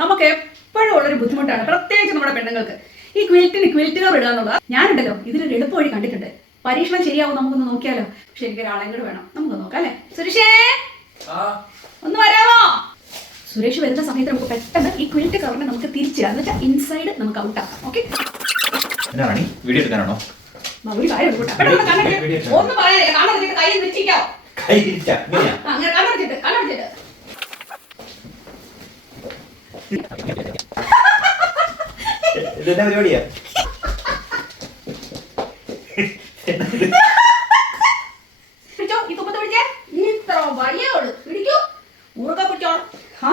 നമുക്ക് എപ്പോഴും ഉള്ളൊരു ബുദ്ധിമുട്ടാണ്, പ്രത്യേകിച്ച് നമ്മുടെ പെണ്ണുങ്ങൾക്ക് ഈ ക്വിൽറ്റ് കവർ ഇടുക എന്നുള്ളത്. ഞാനുണ്ടല്ലോ ഇതിലൊരു എളുപ്പ വഴി കണ്ടിട്ടുണ്ട്. പരീക്ഷണം ശരിയാവും, നമുക്കൊന്ന് നോക്കിയാലോ. പക്ഷെ എനിക്ക് ഒരാളെയും കൂടെ വേണം, നമുക്ക് നോക്കാം അല്ലേ. സുരേഷേ ഒന്ന് വരാമോ? സുരേഷ് വരുന്ന സമയത്ത് നമുക്ക് പെട്ടെന്ന് ഈ ക്വിൽറ്റ് കവറിനെ നമുക്ക് തിരിച്ചിടാം, എന്ന് വെച്ചാൽ ഇൻസൈഡ് നമുക്ക് ഔട്ട് ആക്കാം. ഓക്കെ, വീഡിയോ എടുക്കാനാണോ? ഒരു കാര്യം ഒന്ന് പറയാ, കാണാൻ കൈ വെച്ചിരിക്കാവോ? അങ്ങനെ കണ്ണടച്ചിട്ട് ഇതെന്താ പരിപാടിയാ? ഈ തുപ്പത്ത് പിടിച്ചേ, ഇത്ര വഴിയോട് പിടിക്കൂ, മുറുക പിടിച്ചോ. ആ